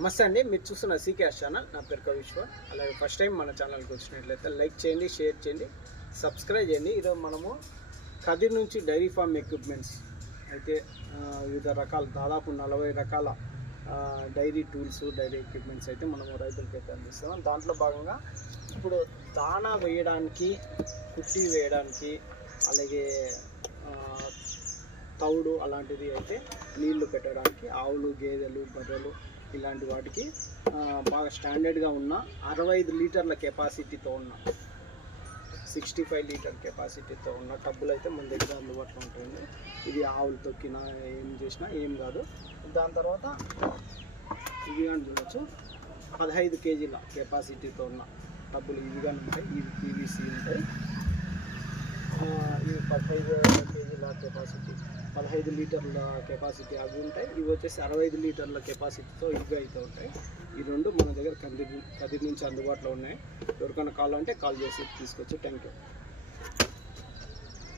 నమస్తే అండి, మీరు చూస్తున్న సీకేఎస్ ఛానల్. నా పేరు కవిశ్వ. అలాగే ఫస్ట్ టైం మన ఛానల్కి వచ్చినట్లయితే లైక్ చేయండి, షేర్ చేయండి, సబ్స్క్రైబ్ చేయండి. ఈరోజు మనము కదిర్ నుంచి డైరీ ఫార్మ్ ఎక్విప్మెంట్స్ అయితే వివిధ రకాల దాదాపు 40 రకాల డైరీ టూల్స్, డైరీ ఎక్విప్మెంట్స్ అయితే మనము రైతులకి అయితే అందిస్తాం. దాంట్లో భాగంగా ఇప్పుడు దాణా వేయడానికి, కుట్టి వేయడానికి, అలాగే తౌడు అలాంటిది అయితే నీళ్లు పెట్టడానికి ఆవులు, గేదెలు, బర్రెలు ఇలాంటి వాటికి బాగా స్టాండర్డ్గా ఉన్న 65 లీటర్ల కెపాసిటీతో ఉన్న 65 లీటర్ కెపాసిటీతో ఉన్న టబ్బులు అయితే మన దగ్గర అందుబాటులో ఉంటుంది. ఇది ఆవులు తొక్కినా ఏం చేసినా ఏం కాదు. దాని తర్వాత ఇవి కానీ చూడవచ్చు, 15 కేజీల కెపాసిటీతో ఉన్న టబ్బులు ఇవి కానీ ఉంటాయి. ఇవి పీవీసీ ఉంటాయి. ఇవి 15 కేజీల కెపాసిటీ, 15 లీటర్ల కెపాసిటీ అవి ఉంటాయి. ఇవి వచ్చేసి 65 లీటర్ల కెపాసిటీతో ఇవి అయితే ఉంటాయి. ఈ రెండు మన దగ్గర కదిర్ నుంచి అందుబాటులో ఉన్నాయి. ఎవరికైనా కావాలంటే కాల్ చేసి తీసుకొచ్చి. Thank you.